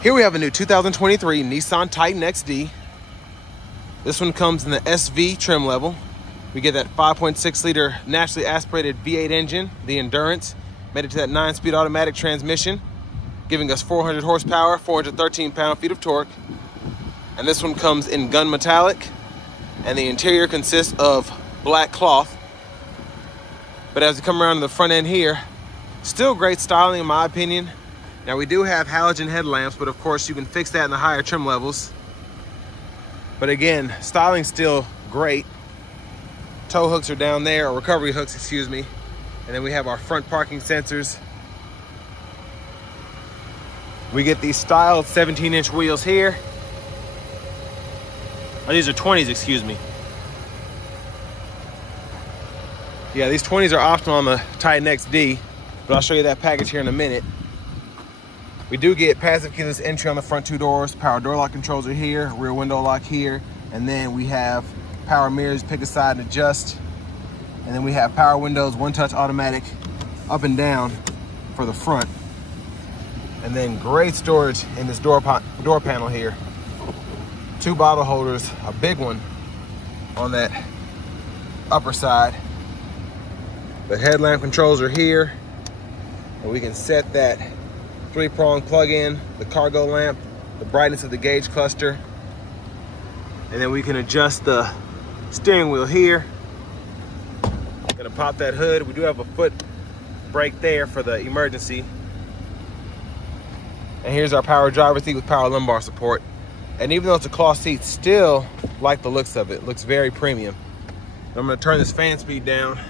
Here we have a new 2023 Nissan Titan XD. This one comes in the SV trim level. We get that 5.6 liter naturally aspirated V8 engine, the Endurance, made it to that 9-speed automatic transmission, giving us 400 horsepower, 413 pound-feet of torque. And this one comes in gun metallic, and the interior consists of black cloth. But as we come around to the front end here, still great styling in my opinion. Now we do have halogen headlamps, but of course you can fix that in the higher trim levels. But again, styling's still great. Tow hooks are down there, or recovery hooks, excuse me. And then we have our front parking sensors. We get these styled 17-inch wheels here. Oh, these are 20s, excuse me. Yeah, these 20s are optional on the Titan XD, but I'll show you that package here in a minute. We do get passive keyless entry on the front two doors. Power door lock controls are here, rear window lock here, and then we have power mirrors, pick a side and adjust. And then we have power windows, one-touch automatic up and down for the front. And then great storage in this door panel here. 2 bottle holders, a big one on that upper side. The headlamp controls are here, and we can set that 3-prong plug-in, the cargo lamp, the brightness of the gauge cluster, and then we can adjust the steering wheel here. Gonna pop that hood. We do have a foot brake there for the emergency. And here's our power driver seat with power lumbar support. And even though it's a cloth seat, still like the looks of it. Looks very premium. I'm gonna turn this fan speed down.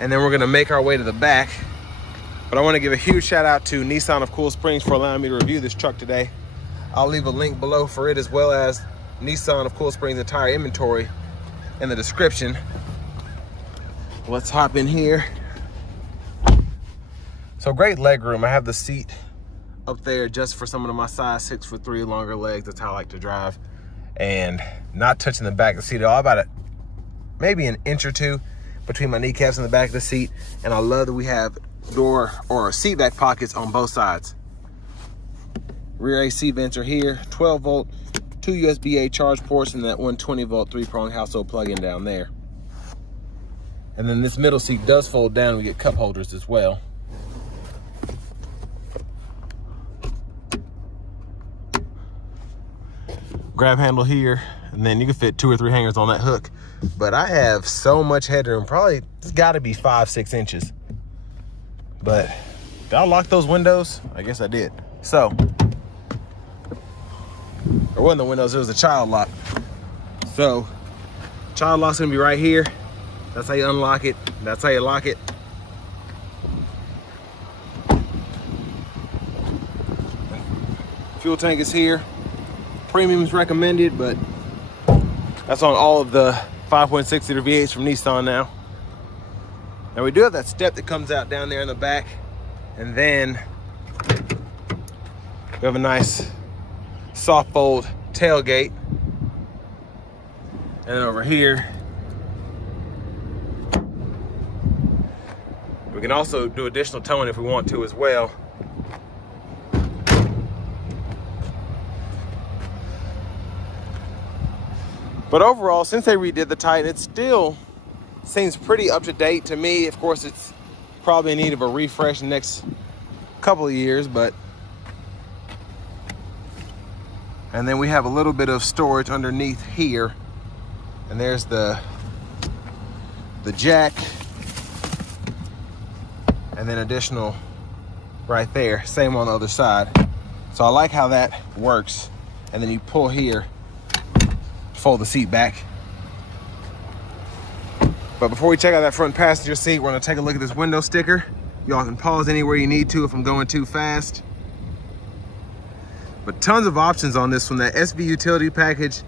And then we're gonna make our way to the back. But I wanna give a huge shout out to Nissan of Cool Springs for allowing me to review this truck today. I'll leave a link below for it, as well as Nissan of Cool Springs' entire inventory in the description. Let's hop in here. So great leg room. I have the seat up there just for someone of my size, 6'3", longer legs. That's how I like to drive. And not touching the back of the seat at all. About maybe an inch or two between my kneecaps and the back of the seat. And I love that we have door or seat back pockets on both sides. Rear AC vents are here, 12 volt, 2 USB-A charge ports, and that 120 volt 3-prong household plug-in down there. And then this middle seat does fold down. We get cup holders as well. Grab handle here, and then you can fit 2 or 3 hangers on that hook. But I have so much headroom, probably it's gotta be 5-6 inches. But did I lock those windows? I guess I did. So, or one of the windows, it was a child lock. So, child lock's gonna be right here. That's how you unlock it. That's how you lock it. Fuel tank is here. Premium is recommended, but that's on all of the 5.6 liter V8s from Nissan now. Now we do have that step that comes out down there in the back, and then we have a nice soft fold tailgate. And then over here, we can also do additional towing if we want to as well. But overall, since they redid the Titan, it still seems pretty up to date to me. Of course, it's probably in need of a refresh in the next couple of years, but. And then we have a little bit of storage underneath here. And there's the jack. And then additional right there, same on the other side. So I like how that works. And then you pull here, fold the seat back. But before we check out that front passenger seat, we're gonna take a look at this window sticker. Y'all can pause anywhere you need to if I'm going too fast. But tons of options on this one, the SV utility package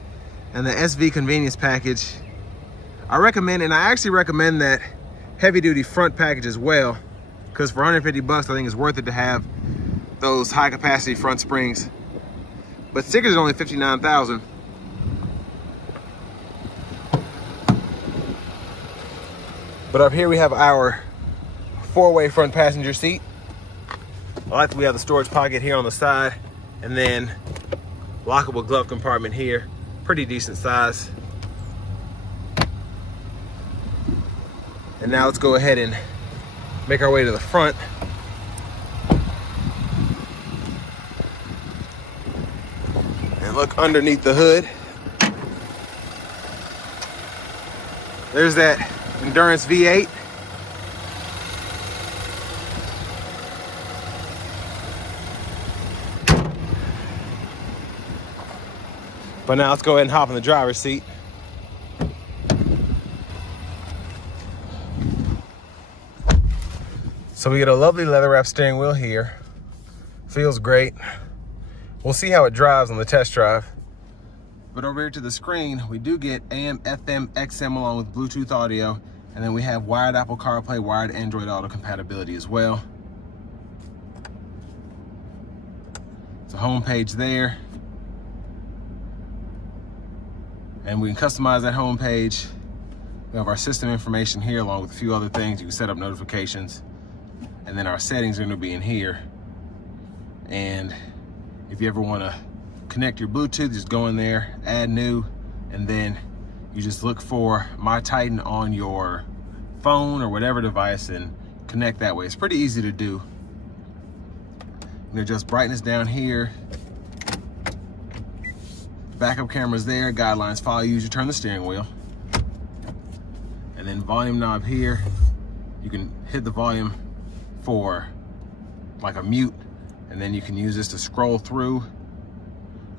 and the SV convenience package. I recommend, and I actually recommend that heavy duty front package as well, because for 150 bucks, I think it's worth it to have those high capacity front springs. But stickers are only 59,000. But up here we have our 4-way front passenger seat. I like that we have the storage pocket here on the side, and then lockable glove compartment here. Pretty decent size. And now let's go ahead and make our way to the front. And look underneath the hood. There's that Endurance V8. But now let's go ahead and hop in the driver's seat. So we get a lovely leather wrap steering wheel here. Feels great. We'll see how it drives on the test drive. But over here to the screen, we do get AM, FM, XM along with Bluetooth audio. And then we have wired Apple CarPlay, wired Android Auto compatibility as well. It's a home page there. And we can customize that home page. We have our system information here along with a few other things. You can set up notifications. And then our settings are gonna be in here. And if you ever wanna connect your Bluetooth, just go in there, add new, and then you just look for My Titan on your phone or whatever device and connect that way. It's pretty easy to do. You can adjust brightness down here. Backup cameras there, guidelines follow you as you turn the steering wheel. And then volume knob here. You can hit the volume for like a mute, and then you can use this to scroll through.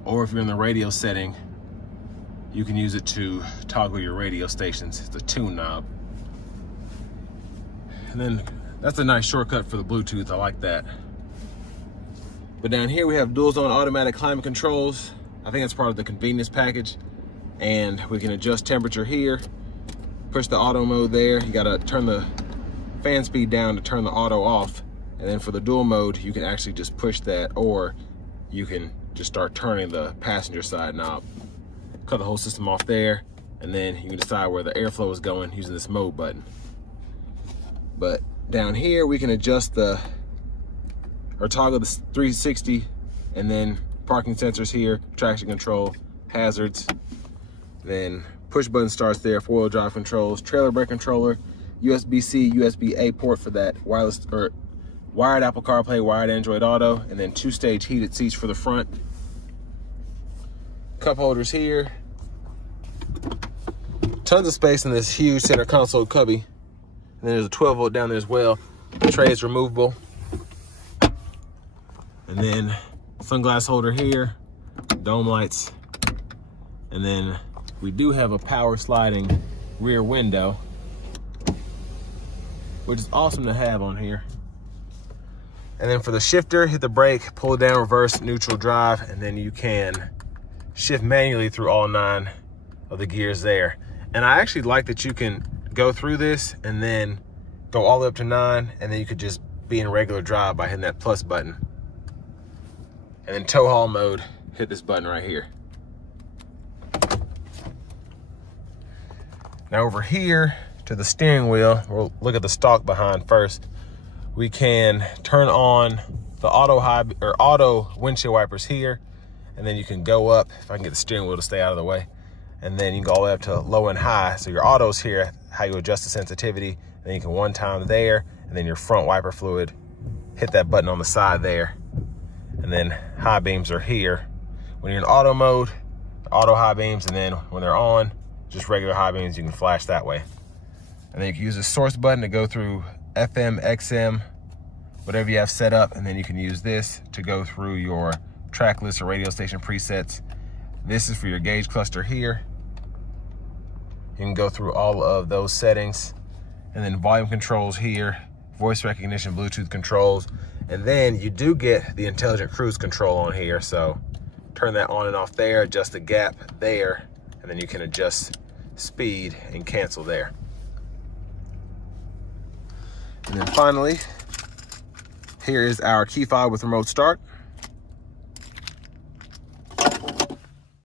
Or if you're in the radio setting, you can use it to toggle your radio stations. It's a tune knob. And then that's a nice shortcut for the Bluetooth, I like that. But down here we have dual zone automatic climate controls. I think it's part of the convenience package. And we can adjust temperature here, push the auto mode there. You gotta turn the fan speed down to turn the auto off. And then for the dual mode, you can actually just push that, or you can just start turning the passenger side knob. Cut the whole system off there, and then you can decide where the airflow is going using this mode button. But down here, we can adjust or toggle the 360, and then parking sensors here, traction control, hazards, then push button starts there, four-wheel drive controls, trailer brake controller, USB-C, USB-A port for that wireless or wired Apple CarPlay, wired Android Auto, and then two-stage heated seats for the front. Cup holders here. Tons of space in this huge center console cubby. And then there's a 12-volt down there as well. The tray is removable. And then sunglass holder here, dome lights. And then we do have a power sliding rear window, which is awesome to have on here. And then for the shifter, hit the brake, pull it down, reverse, neutral, drive, and then you can shift manually through all 9 of the gears there. And I actually like that you can go through this and then go all the way up to 9, and then you could just be in regular drive by hitting that plus button. And then tow haul mode, hit this button right here. Now over here to the steering wheel, we'll look at the stalk behind first. We can turn on the auto windshield wipers here, and then you can go up, if I can get the steering wheel to stay out of the way, and then you can go all the way up to low and high. So your auto's here, how you adjust the sensitivity, then you can one time there, and then your front wiper fluid, hit that button on the side there. And then high beams are here. When you're in auto mode, auto high beams, and then when they're on, just regular high beams, you can flash that way. And then you can use the source button to go through FM, XM, whatever you have set up, and then you can use this to go through your track list or radio station presets. This is for your gauge cluster here. You can go through all of those settings, and then volume controls here, voice recognition, Bluetooth controls, and then you do get the intelligent cruise control on here. So turn that on and off there, adjust the gap there, and then you can adjust speed and cancel there. And then finally, here is our key fob with remote start.